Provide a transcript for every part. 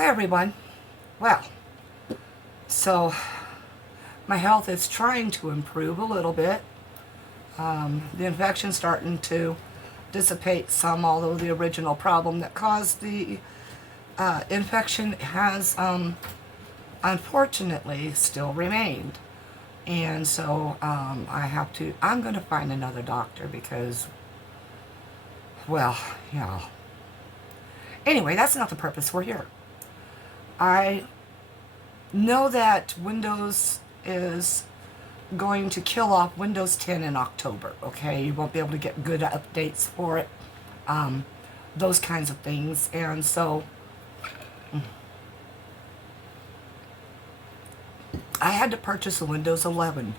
Hi everyone. Well, so my health is trying to improve a little bit. The infection's starting to dissipate some, although the original problem that caused the infection has unfortunately still remained. And so I'm going to find another doctor because, well, yeah. Anyway, that's not the purpose we're here. I know that Windows is going to kill off Windows 10 in October, okay? You won't be able to get good updates for it, those kinds of things. And so I had to purchase a Windows 11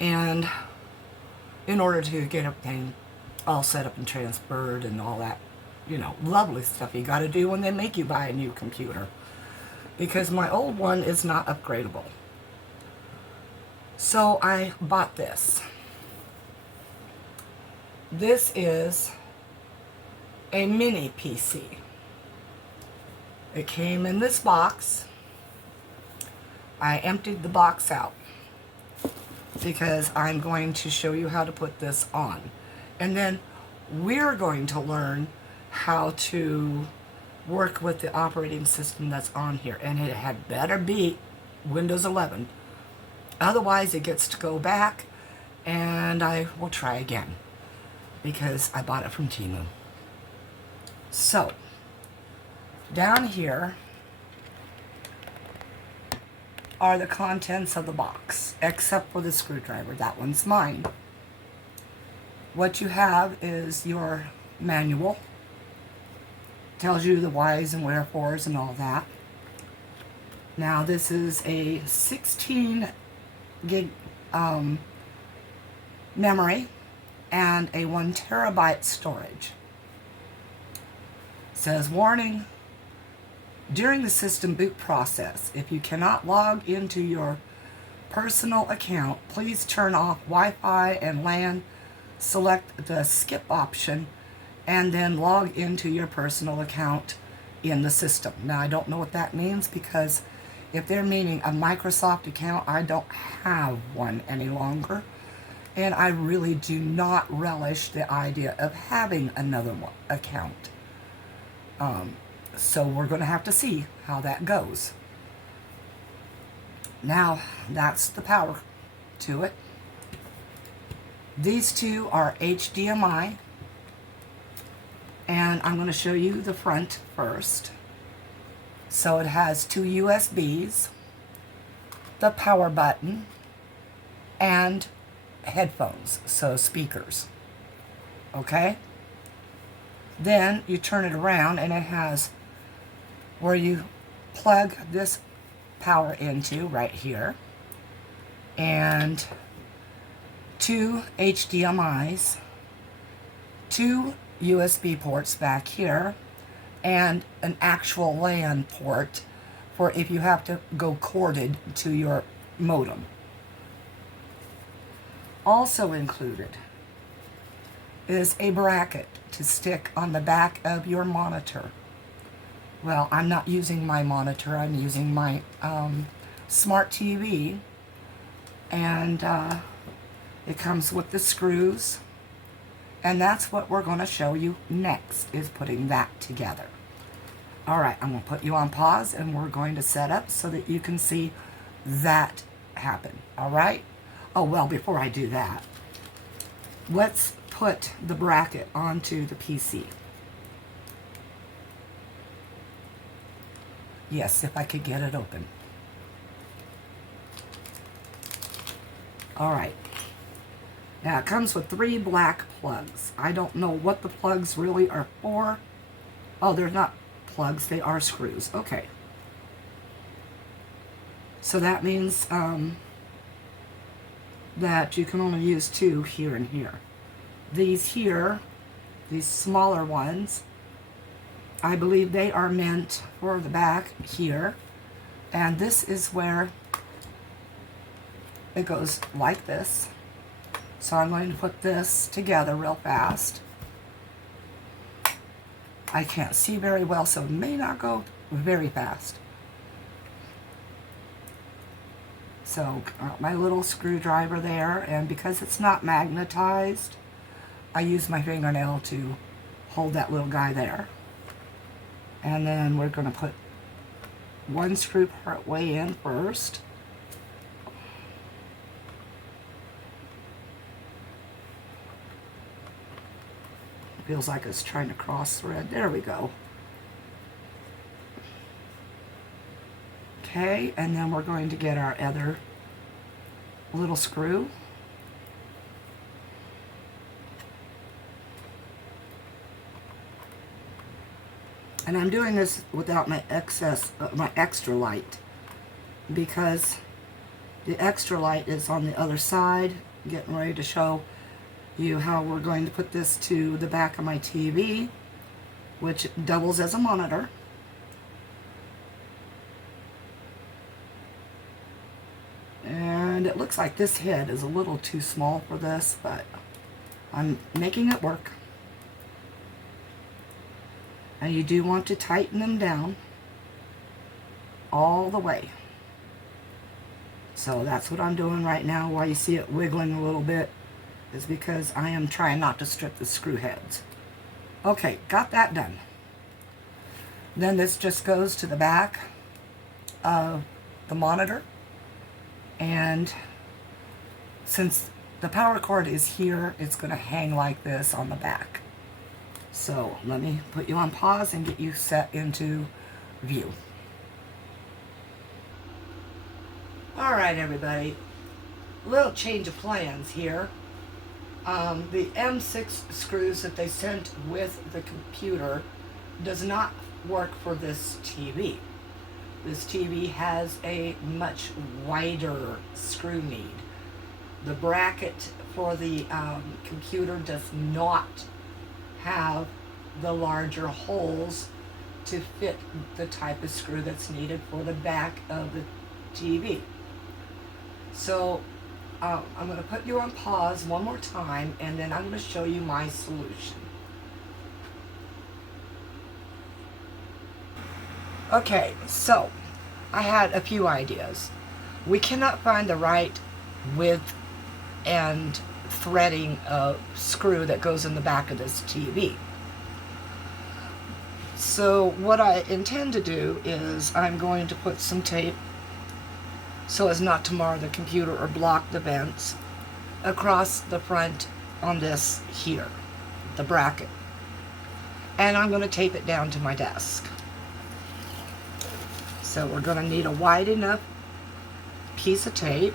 and in order to get everything all set up and transferred and all that, lovely stuff you got to do when they make you buy a new computer, because my old one is not upgradable. So I bought this. This is a mini PC. It came in this box. I emptied the box out because I'm going to show you how to put this on. And then we're going to learn how to work with the operating system that's on here. And it had better be Windows 11. Otherwise, it gets to go back and I will try again because I bought it from Temu. So, down here are the contents of the box, except for the screwdriver. That one's mine. What you have is your manual. Tells you the whys and wherefores and all that. Now this is a 16 gig memory and a 1 terabyte storage. It says, warning, during the system boot process, if you cannot log into your personal account, please turn off Wi-Fi and LAN, select the skip option, and then log into your personal account in the system. Now, I don't know what that means, because if they're meaning a Microsoft account, I don't have one any longer. And I really do not relish the idea of having another account. So we're going to have to see how that goes. Now, that's the power to it. These two are HDMI. And I'm going to show you the front first. So it has two USBs, the power button, and headphones, so speakers. Okay? Then you turn it around and it has where you plug this power into right here, and two HDMIs, two USB ports back here, and an actual LAN port for if you have to go corded to your modem. Also included is a bracket to stick on the back of your monitor. Well, I'm not using my monitor, I'm using my smart TV, and it comes with the screws. And that's what we're going to show you next, is putting that together. Alright, I'm going to put you on pause and we're going to set up so that you can see that happen. Alright? Oh, well, before I do that, let's put the bracket onto the PC. Yes, if I could get it open. Alright. Now, it comes with 3 black plugs. I don't know what the plugs really are for. Oh, they're not plugs, they are screws. Okay. So that means that you can only use 2 here and here. These here, these smaller ones, I believe they are meant for the back here. And this is where it goes like this. So I'm going to put this together real fast. I can't see very well, so it may not go very fast. So my little screwdriver there, and because it's not magnetized, I use my fingernail to hold that little guy there. And then we're going to put one screw part way in first. Feels like it's trying to cross thread. There we go. Okay, and then we're going to get our other little screw. And I'm doing this without my extra light, because the extra light is on the other side, getting ready to show you how we're going to put this to the back of my TV, which doubles as a monitor. And it looks like this head is a little too small for this, but I'm making it work. And you do want to tighten them down all the way. So that's what I'm doing right now. Why you see it wiggling a little bit is because I am trying not to strip the screw heads. Okay, got that done. Then this just goes to the back of the monitor. And since the power cord is here, it's going to hang like this on the back. So let me put you on pause and get you set into view. All right, everybody. A little change of plans here. The M6 screws that they sent with the computer does not work for this TV. This TV has a much wider screw need. The bracket for the computer does not have the larger holes to fit the type of screw that's needed for the back of the TV. So I'm going to put you on pause one more time, and then I'm going to show you my solution. Okay, so I had a few ideas. We cannot find the right width and threading screw that goes in the back of this TV. So what I intend to do is I'm going to put some tape so as not to mar the computer or block the vents across the front on this here, the bracket. And I'm going to tape it down to my desk. So we're going to need a wide enough piece of tape,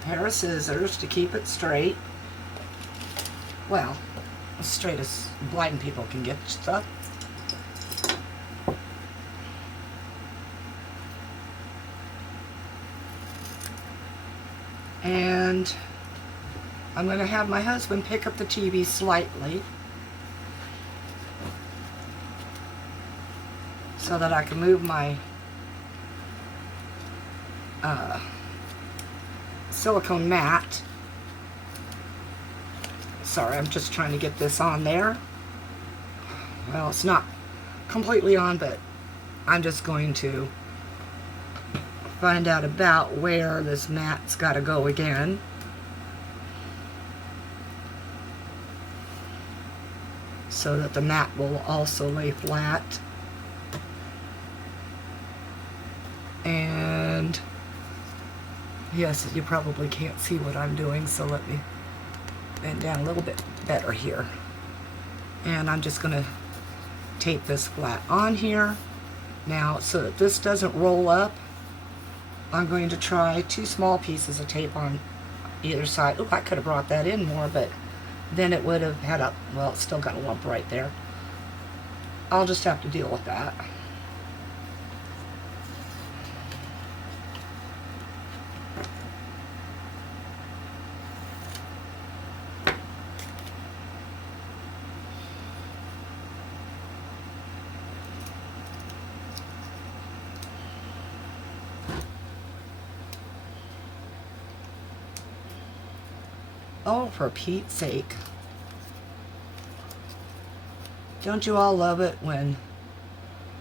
a pair of scissors to keep it straight. Well, as straight as blind people can get stuff. And I'm going to have my husband pick up the TV slightly so that I can move my silicone mat. Sorry, I'm just trying to get this on there. Well, it's not completely on, but I'm just going to find out about where this mat's got to go again. So that the mat will also lay flat. And yes, you probably can't see what I'm doing, so let me bend down a little bit better here. And I'm just going to tape this flat on here. Now, so that this doesn't roll up, I'm going to try 2 small pieces of tape on either side. Oh, I could have brought that in more, but then it would have had a, well, it's still got a lump right there. I'll just have to deal with that. Oh, for Pete's sake. Don't you all love it when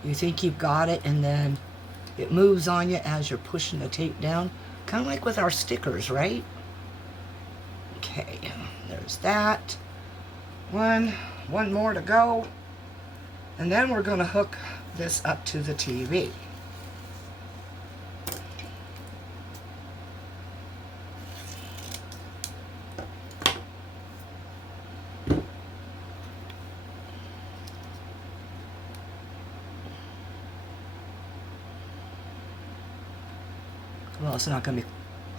you think you've got it and then it moves on you as you're pushing the tape down? Kind of like with our stickers, right? Okay, there's that. One more to go. And then we're going to hook this up to the TV. Well, it's not going to be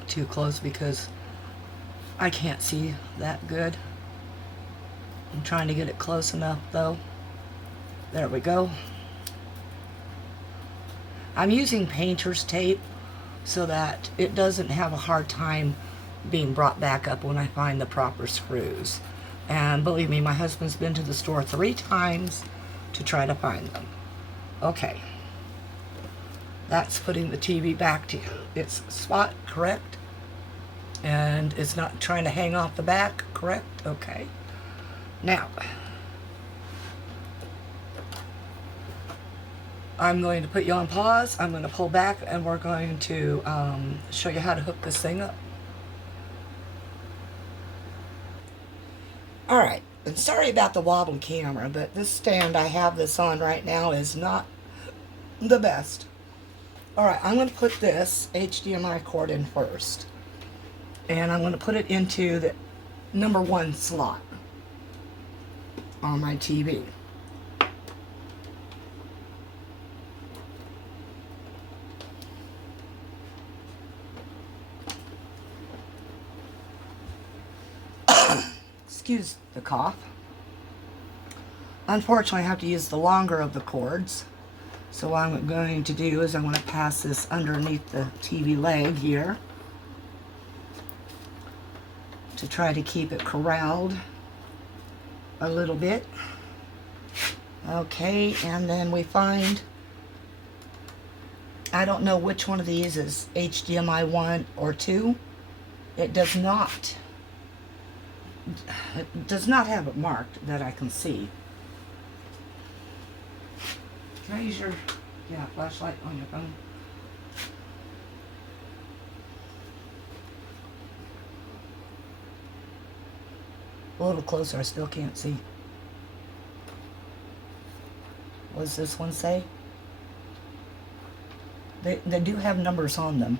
too close because I can't see that good. I'm trying to get it close enough though. There we go. I'm using painter's tape so that it doesn't have a hard time being brought back up when I find the proper screws. And believe me, my husband's been to the store 3 times to try to find them. Okay. That's putting the TV back to its spot, correct? And it's not trying to hang off the back, correct? Okay. Now, I'm going to put you on pause. I'm going to pull back and we're going to show you how to hook this thing up. Alright, and sorry about the wobbly camera, but this stand I have this on right now is not the best. Alright, I'm going to put this HDMI cord in first. And I'm going to put it into the number 1 slot on my TV. Excuse the cough. Unfortunately, I have to use the longer of the cords. So what I'm going to do is I'm going to pass this underneath the TV leg here to try to keep it corralled a little bit. Okay, and then we find, I don't know which one of these is HDMI 1 or 2. It does not have it marked that I can see. Can I use your flashlight on your phone? A little closer, I still can't see. What does this one say? They do have numbers on them.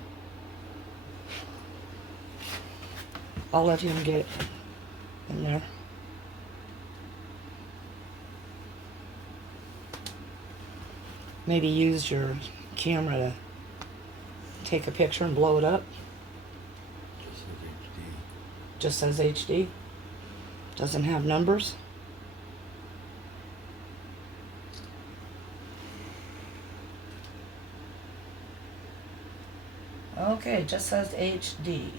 I'll let him get in there. Maybe use your camera to take a picture and blow it up. Just says HD. Doesn't have numbers. Okay, just says HD.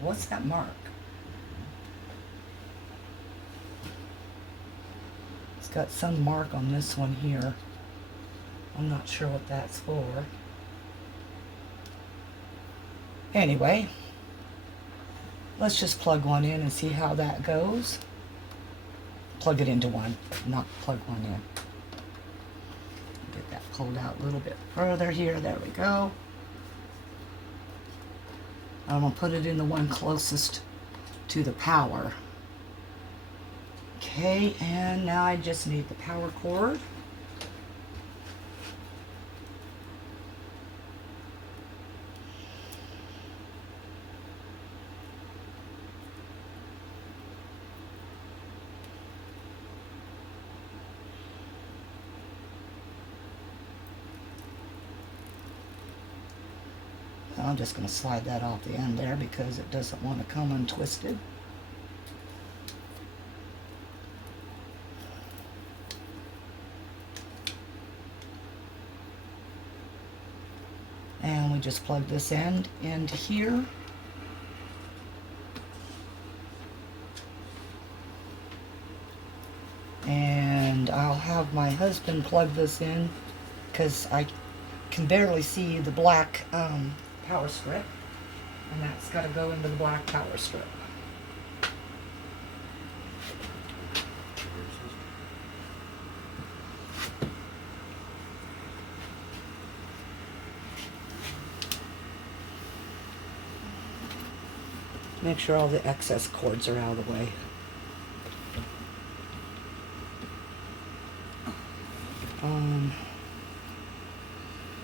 What's that mark? It's got some mark on this one here. I'm not sure what that's for. Anyway, let's just plug one in and see how that goes. Plug it into one, not plug one in. Get that pulled out a little bit further here. There we go. I'm going to put it in the one closest to the power. Okay, and now I just need the power cord. I'm just going to slide that off the end there because it doesn't want to come untwisted. And we just plug this end into here. And I'll have my husband plug this in because I can barely see the black power strip, and that's got to go into the black power strip. Make sure all the excess cords are out of the way.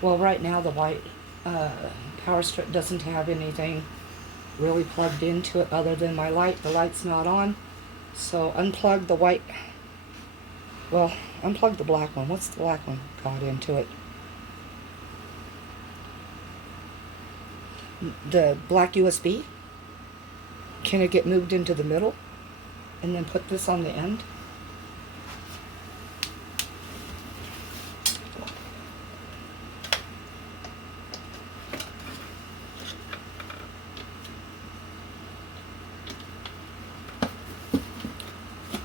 Well, right now the white power strip doesn't have anything really plugged into it other than my light. The light's not on. So unplug the white, well, unplug the black one. What's the black one got into it? The black USB? Can it get moved into the middle? And then put this on the end?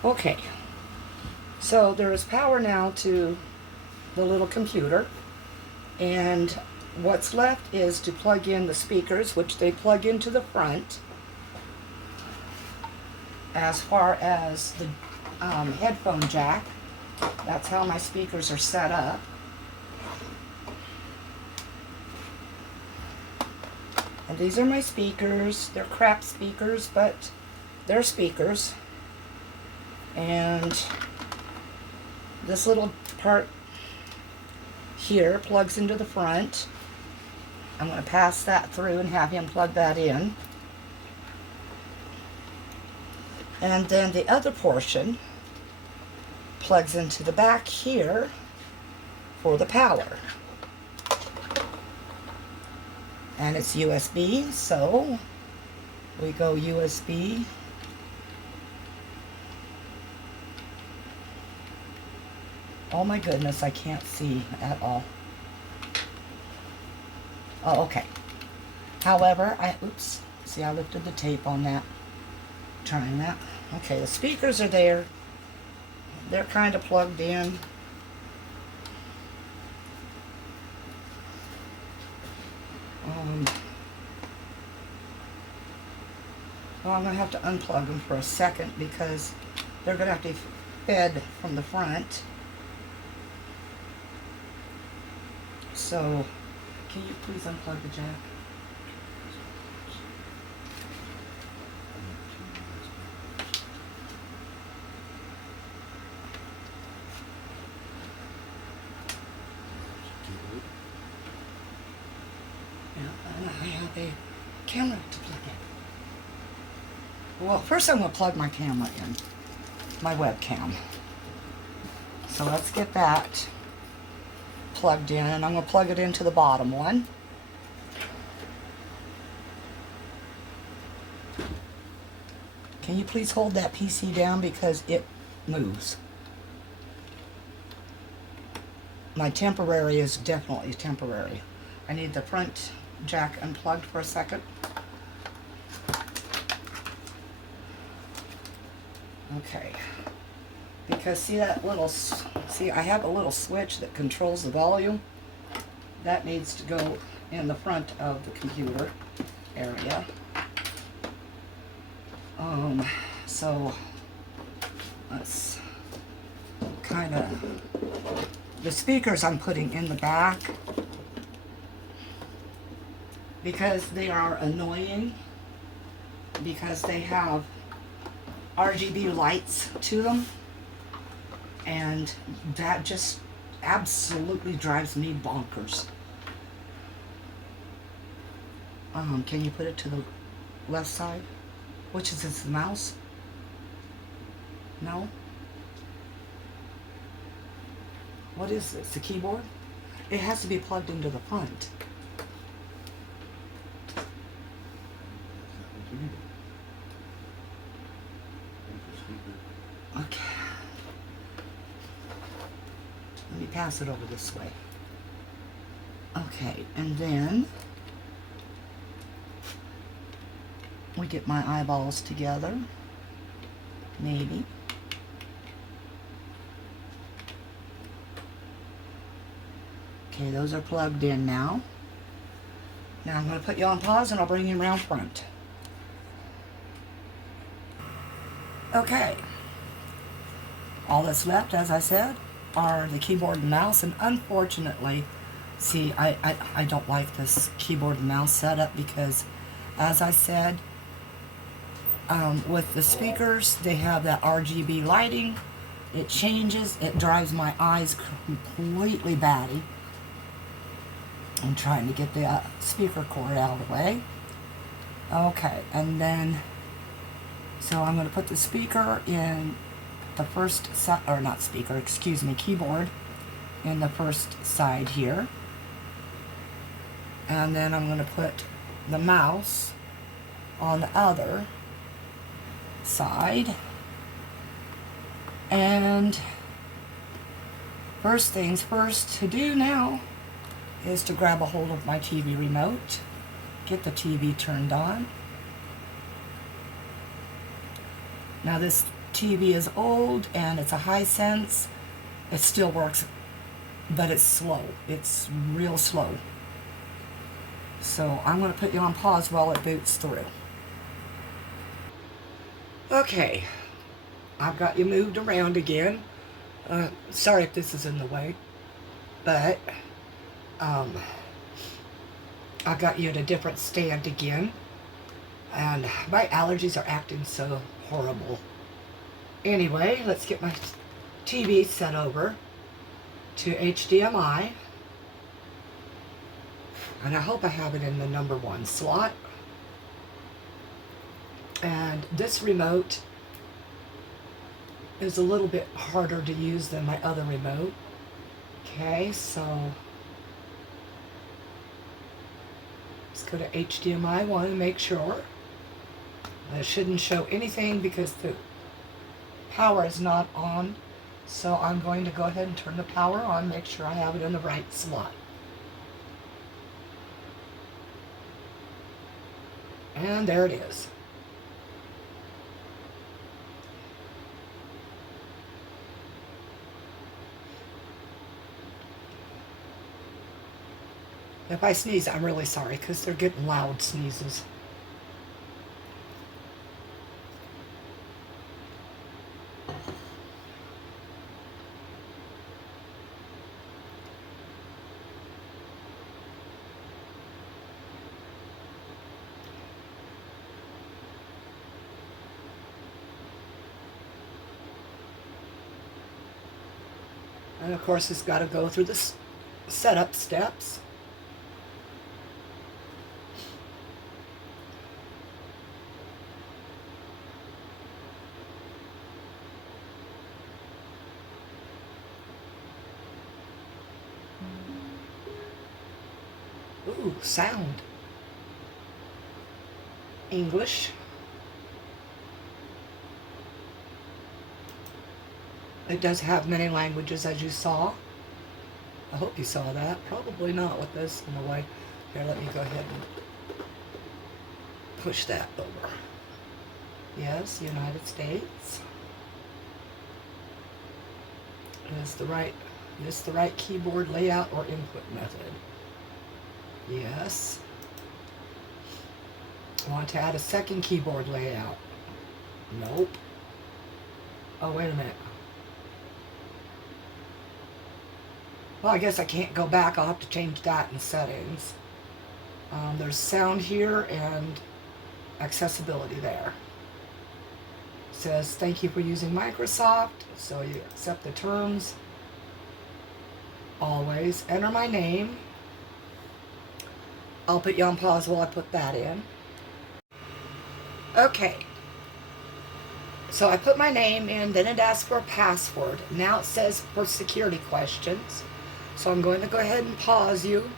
Okay, so there is power now to the little computer, and what's left is to plug in the speakers, which they plug into the front. As far as the headphone jack, that's how my speakers are set up. And these are my speakers. They're crap speakers, but they're speakers. And this little part here plugs into the front. I'm going to pass that through and have him plug that in. And then the other portion plugs into the back here for the power. And it's USB, so we go USB. Oh my goodness, I can't see at all. Oh, okay. However, oops, see, I lifted the tape on that. Trying that. Okay, the speakers are there. They're kind of plugged in. Well, I'm going to have to unplug them for a second because they're going to have to be fed from the front. So, can you please unplug the jack? Yeah, and I have a camera to plug in. Well, first I'm going to plug my camera in, my webcam. So let's get that plugged in, and I'm going to plug it into the bottom one. Can you please hold that PC down because it moves? My temporary is definitely temporary. I need the front jack unplugged for a second. Okay. Because see that little, I have a little switch that controls the volume. That needs to go in the front of the computer area. So let's kind of, the speakers I'm putting in the back because they are annoying because they have RGB lights to them. And that just absolutely drives me bonkers. Can you put it to the left side? Which is the mouse? No? What is this? The keyboard? It has to be plugged into the front. Okay. Let me pass it over this way. Okay, and then we get my eyeballs together. Maybe. Okay, those are plugged in now. Now I'm going to put you on pause and I'll bring you around front. Okay. All that's left, as I said, are the keyboard and mouse, and unfortunately, see, I don't like this keyboard and mouse setup because, as I said, with the speakers, they have that RGB lighting. It changes. It drives my eyes completely batty. I'm trying to get the speaker cord out of the way. Okay, and then, so I'm going to put the speaker in the first side, or not speaker, excuse me, keyboard in the first side here. And then I'm going to put the mouse on the other side. And first things first to do now is to grab a hold of my TV remote, get the TV turned on. Now this TV is old and it's a Hisense. It still works, but it's slow. It's real slow. So I'm going to put you on pause while it boots through. Okay, I've got you moved around again. Sorry if this is in the way, but I got you at a different stand again, and my allergies are acting so horrible. Anyway, let's get my TV set over to HDMI, and I hope I have it in the number 1 slot. And this remote is a little bit harder to use than my other remote. Okay, so let's go to HDMI 1 and make sure. It shouldn't show anything because the power is not on. So I'm going to go ahead and turn the power on, make sure I have it in the right slot. And there it is. If I sneeze, I'm really sorry because they're getting loud sneezes. And of course, it's got to go through the setup steps. Ooh, sound. English. It does have many languages, as you saw. I hope you saw that. Probably not with this in the way. Here, let me go ahead and push that over. Yes, United States. Is this the right keyboard layout or input method? Yes. I want to add a second keyboard layout. Nope. Oh, wait a minute. Well, I guess I can't go back. I'll have to change that in settings. There's sound here and accessibility there. It says, thank you for using Microsoft. So you accept the terms. Always enter my name. I'll put you on pause while I put that in. Okay. So I put my name in, then it asks for a password. Now it says for security questions. So I'm going to go ahead and pause you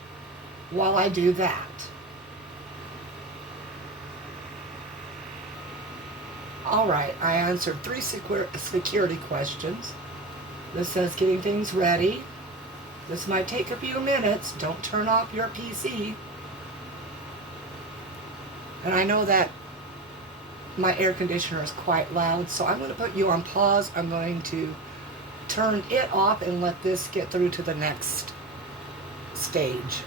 while I do that. Alright, I answered 3 security questions. This says getting things ready. This might take a few minutes. Don't turn off your PC. And I know that my air conditioner is quite loud, so I'm going to put you on pause. I'm going to turn it off and let this get through to the next stage.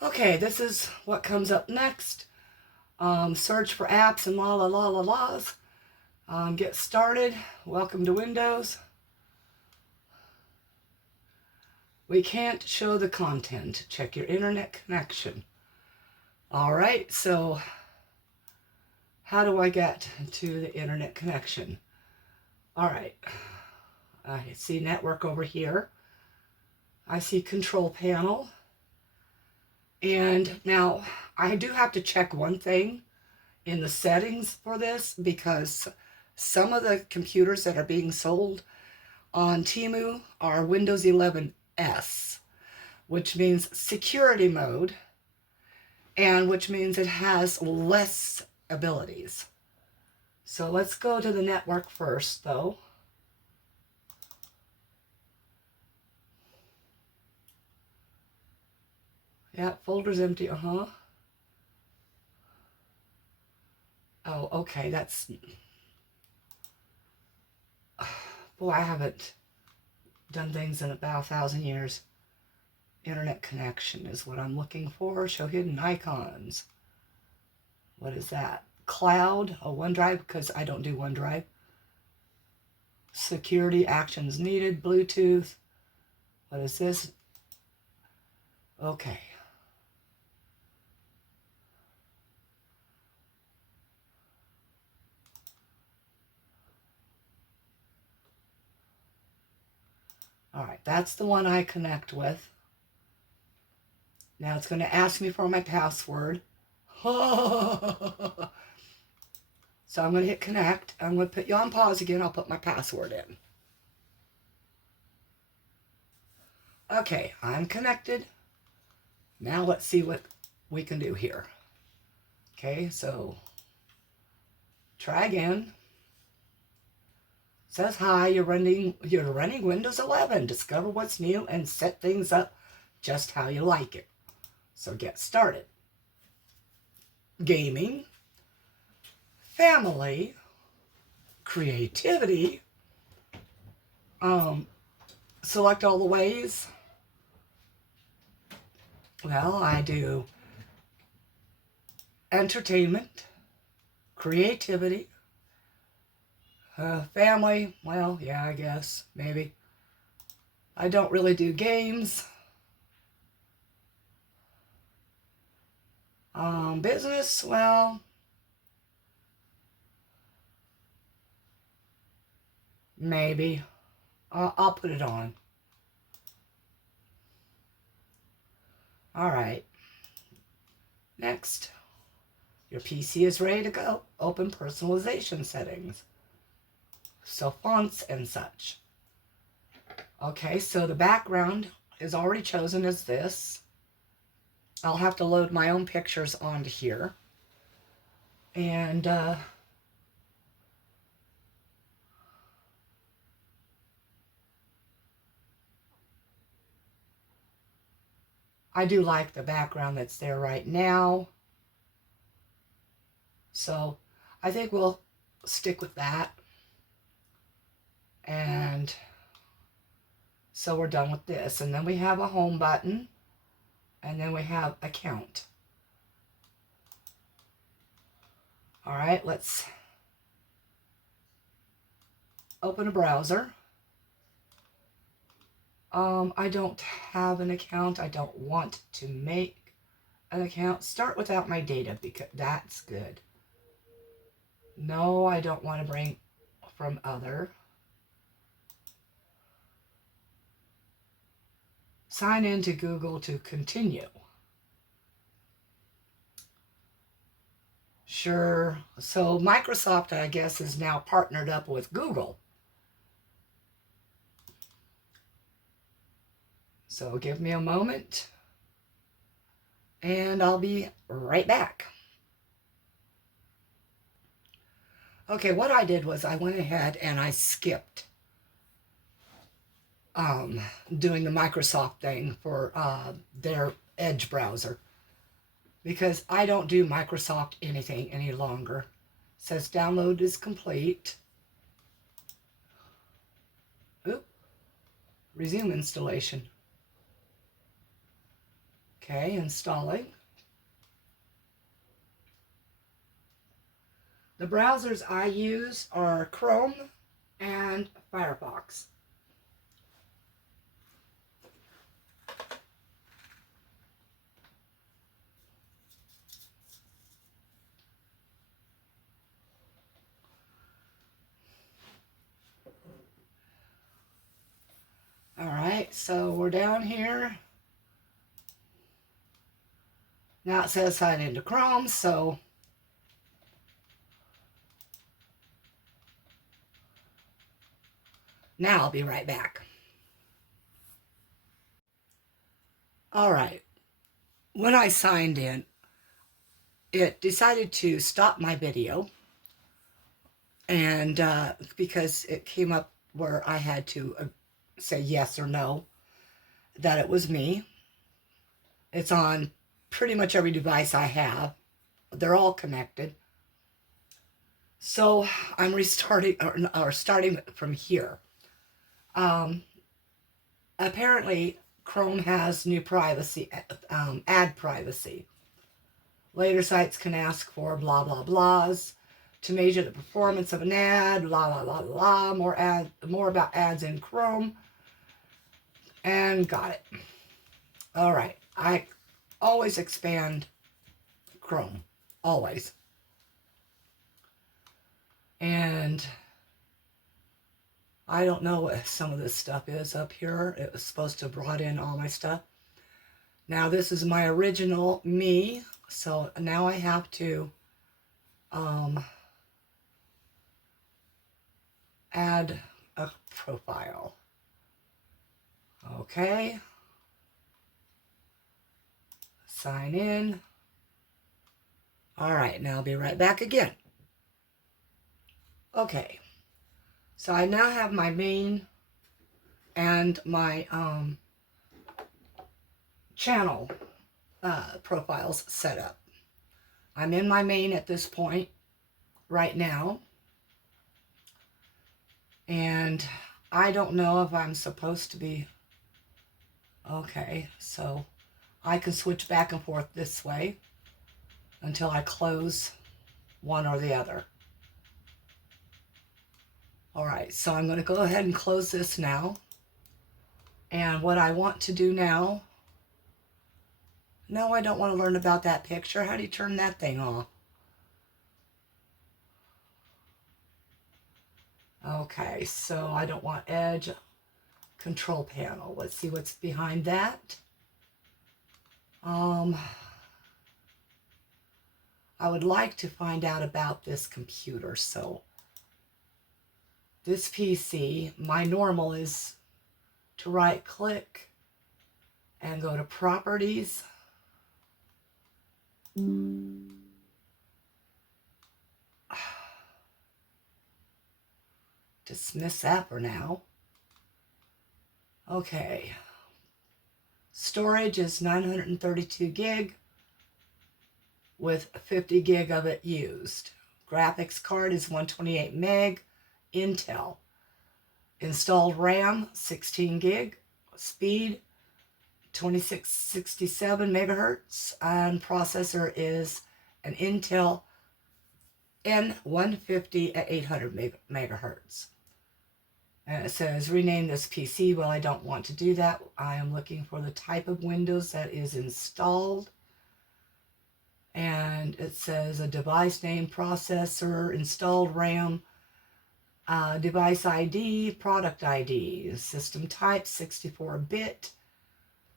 Okay, this is what comes up next. Search for apps and la la la la la's. Get started. Welcome to Windows. We can't show the content. Check your internet connection. All right, so how do I get to the internet connection? All right, I see network over here. I see control panel. And now I do have to check one thing in the settings for this, because some of the computers that are being sold on Temu are Windows 11S, which means security mode, and which means it has less abilities. So let's go to the network first, though. Yeah, folder's empty, uh-huh. Oh, okay, that's... Boy, I haven't done things in about 1,000 years. Internet connection is what I'm looking for. Show hidden icons. What is that? Cloud, a OneDrive, because I don't do OneDrive. Security actions needed, Bluetooth. What is this? Okay. All right, that's the one I connect with. Now it's going to ask me for my password. So I'm going to hit connect. I'm going to put you on pause again. I'll put my password in. Okay, I'm connected. Now let's see what we can do here. Okay, so try again. It says, hi, you're running Windows 11. Discover what's new and set things up just how you like it. So get started. Gaming, family, creativity, select all the ways. Well, I do entertainment, creativity, family, well, yeah, I guess, maybe. I don't really do games. Business, well, maybe. I'll put it on. All right. Next. Your PC is ready to go. Open personalization settings. So fonts and such. Okay, so the background is already chosen as this. I'll have to load my own pictures onto here. And I do like the background that's there right now. So I think we'll stick with that. And so we're done with this. And then we have a home button. And then we have account. All right, let's open a browser. I don't have an account. I don't want to make an account. Start without my data, because that's good. No, I don't want to bring from other. Sign in to Google to continue. Sure. So Microsoft, I guess, is now partnered up with Google. So give me a moment, and I'll be right back. Okay, what I did was I went ahead and I skipped doing the Microsoft thing for their Edge browser, because I don't do Microsoft anything any longer. It says download is complete. Oop. Resume installation. Okay, installing. The browsers I use are Chrome and Firefox. right, so we're down here. Now it says sign into Chrome, so now I'll be right back. All right, when I signed in, it decided to stop my video, and because it came up where I had to say yes or no that it was me. It's on pretty much every device I have. They're all connected. So I'm restarting or starting from here. Apparently, Chrome has new privacy, ad privacy. Later sites can ask for blah blah blahs to measure the performance of an ad. Blah blah blah blah. More about ads in Chrome. And got it. All right. I always expand Chrome. Always. And I don't know what some of this stuff is up here. It was supposed to have brought in all my stuff. Now this is my original me. So now I have to add a profile. Okay. Sign in. All right, now I'll be right back again. Okay. So I now have my main and my channel profiles set up. I'm in my main at this point right now. And I don't know if I'm supposed to be... Okay, so I can switch back and forth this way until I close one or the other. All right, so I'm going to go ahead and close this now. And what I want to do now... No, I don't want to learn about that picture. How do you turn that thing off? Okay, so I don't want Edge control panel. Let's see what's behind that. I would like to find out about this computer. So this PC, my normal is to right click and go to properties. Dismiss that for now. Okay. Storage is 932 gig with 50 gig of it used. Graphics card is 128 meg, Intel. Installed RAM, 16 gig. Speed, 2667 megahertz. And processor is an Intel N150 at 800 megahertz. And it says rename this PC. Well, I don't want to do that. I am looking for the type of Windows that is installed. And it says a device name, processor, installed RAM, device ID, product ID, system type, 64-bit,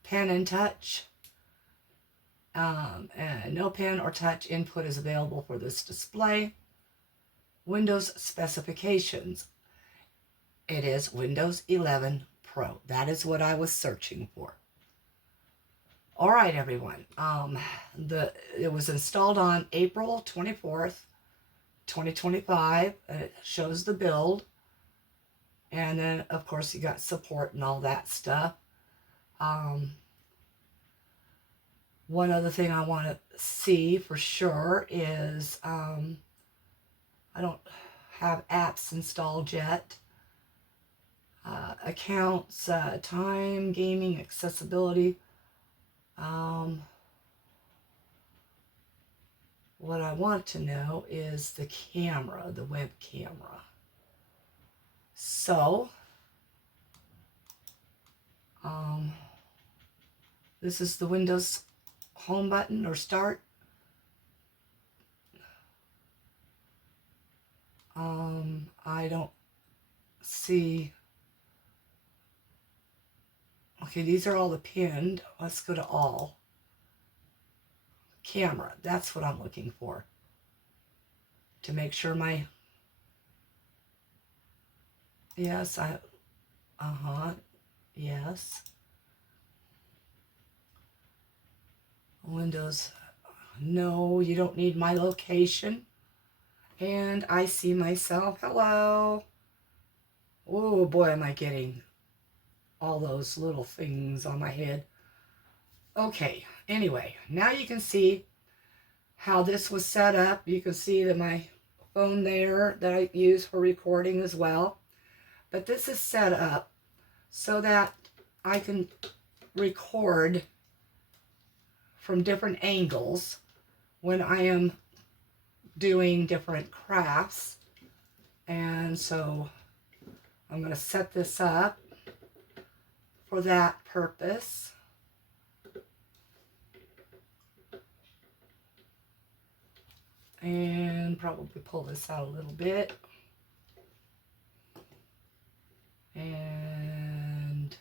pen and touch. And no pen or touch input is available for this display. Windows specifications. It is Windows 11 Pro. That is what I was searching for. All right, everyone. It was installed on April 24th, 2025. It shows the build. And then, of course, you got support and all that stuff. One other thing I want to see for sure is I don't have apps installed yet. Accounts, time, gaming, accessibility. What I want to know is the camera, the web camera. So, this is the Windows home button or start. I don't see Okay, these are all the pinned. Let's go to all. Camera, that's what I'm looking for. To make sure my, yes, yes. Windows, no, you don't need my location. And I see myself, hello. Oh boy, am I getting all those little things on my head. Okay, anyway, now you can see how this was set up. You can see that my phone there that I use for recording as well. But this is set up so that I can record from different angles when I am doing different crafts. And so I'm going to set this up for that purpose. And probably pull this out a little bit. And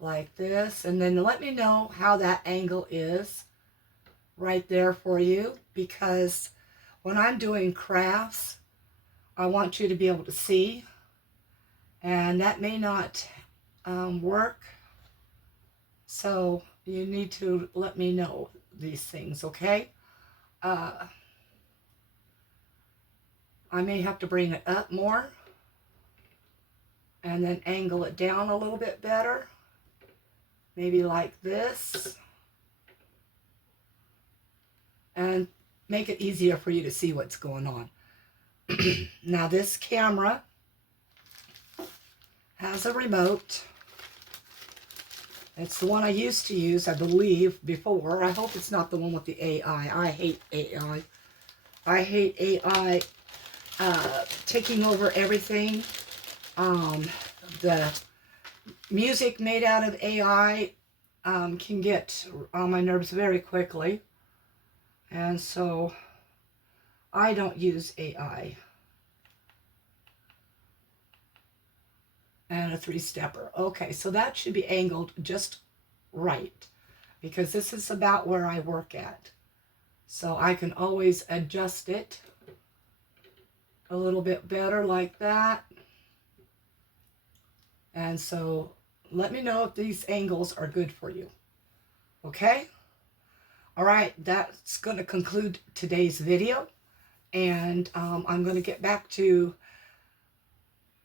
like this. And then let me know how that angle is right there for you, because when I'm doing crafts, I want you to be able to see, and that may not work, so you need to let me know these things, okay? I may have to bring it up more and then angle it down a little bit better, maybe like this, and make it easier for you to see what's going on. Now this camera has a remote. It's the one I used to use, I believe, before. I hope it's not the one with the AI. I hate AI. I hate AI taking over everything. The music made out of AI can get on my nerves very quickly. And so I don't use AI. And a 3-stepper. Okay, so that should be angled just right, because this is about where I work at. So I can always adjust it a little bit better like that. And so let me know if these angles are good for you. Okay? All right, that's going to conclude today's video. And I'm going to get back to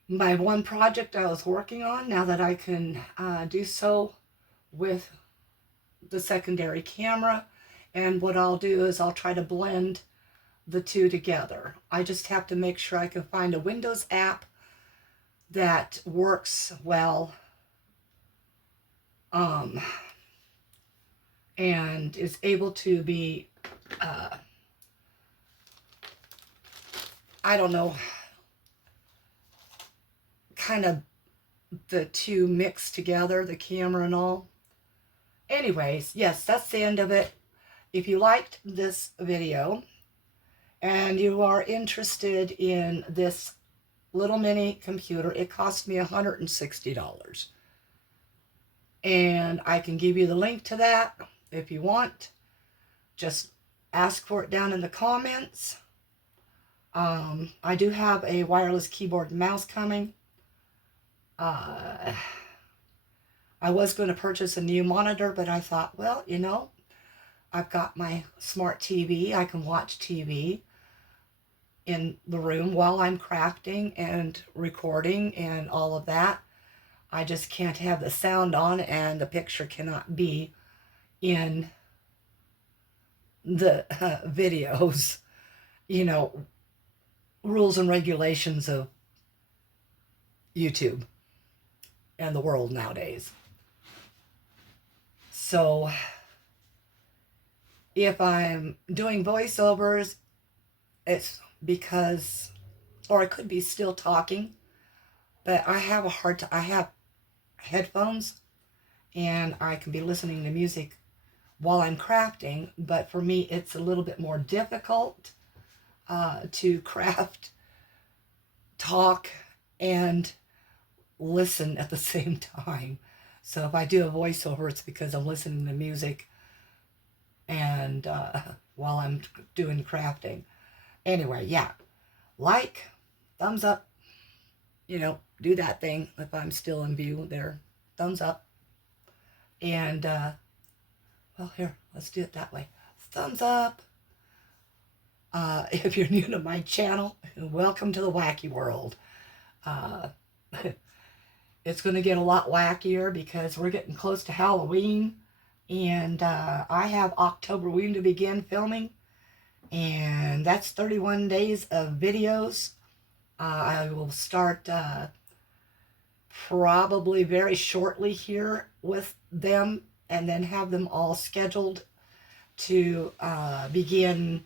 my one project I was working on, now that I can do so with the secondary camera. And what I'll do is I'll try to blend the two together. I just have to make sure I can find a Windows app that works well and is able to be I don't know, kind of the two mixed together, the camera and all. Anyways, yes, that's the end of it. If you liked this video and you are interested in this little mini computer, it cost me $160. And I can give you the link to that if you want. Just ask for it down in the comments. I do have a wireless keyboard and mouse coming. I was going to purchase a new monitor, but I thought, well, you know, I've got my smart TV. I can watch TV in the room while I'm crafting and recording and all of that. I just can't have the sound on, and the picture cannot be in the videos. You know, rules and regulations of YouTube and the world nowadays. So if I'm doing voiceovers, it's because, or I could be still talking, but I have I have headphones and I can be listening to music while I'm crafting, but for me it's a little bit more difficult to craft, talk, and listen at the same time. So if I do a voiceover, it's because I'm listening to music and while I'm doing crafting. Anyway, yeah, like, thumbs up, do that thing if I'm still in view there. Thumbs up. And, well, here, let's do it that way. Thumbs up. If you're new to my channel, welcome to the wacky world. Uh, it's going to get a lot wackier because we're getting close to Halloween. And I have Octoberween to begin filming. And that's 31 days of videos. I will start probably very shortly here with them and then have them all scheduled to begin.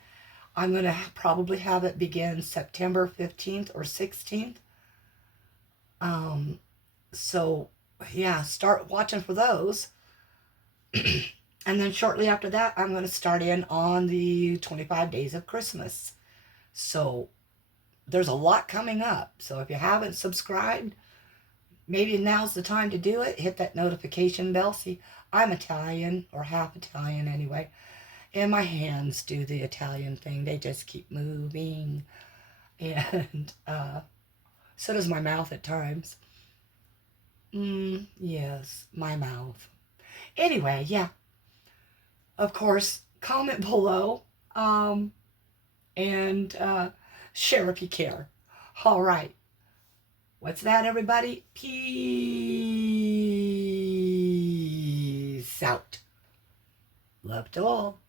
I'm going to probably have it begin September 15th or 16th. So, yeah, start watching for those. And then shortly after that, I'm going to start in on the 25 days of Christmas. So, there's a lot coming up. So, if you haven't subscribed, maybe now's the time to do it. Hit that notification bell. See, I'm Italian, or half Italian anyway. And my hands do the Italian thing. They just keep moving. And so does my mouth at times. Yes, my mouth. Anyway, yeah. Of course, comment below. And share if you care. All right. What's that, everybody? Peace out. Love to all.